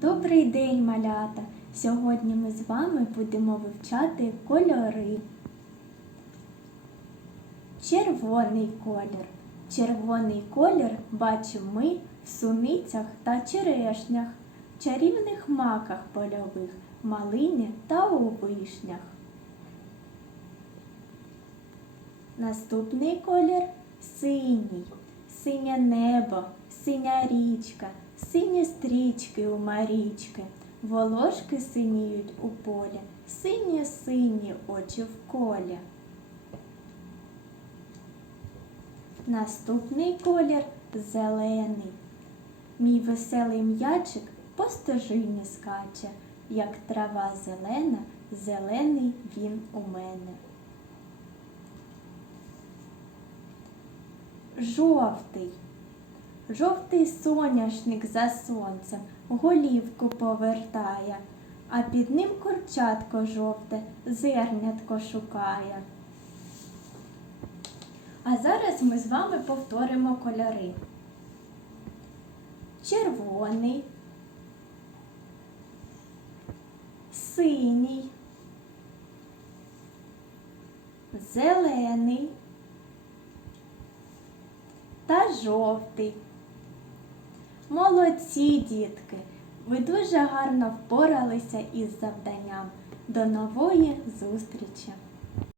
Добрий день, малята! Сьогодні ми з вами будемо вивчати кольори. Червоний колір. Червоний колір бачимо ми в суницях та черешнях, чарівних маках польових, малині та у вишнях. Наступний колір синій, синє небо, синя річка, сині стрічки у марічки, волошки синіють у полі, сині сині очі в колі. Наступний колір зелений. Мій веселий м'ячик по стежині скаче, як трава зелена, зелений він у мене. Жовтий. Жовтий соняшник за сонцем голівку повертає, а під ним курчатко жовте зернятко шукає. А зараз ми з вами повторимо кольори. Червоний, синій, зелений та жовтий. Молодці, дітки! Ви дуже гарно впоралися із завданням. До нової зустрічі!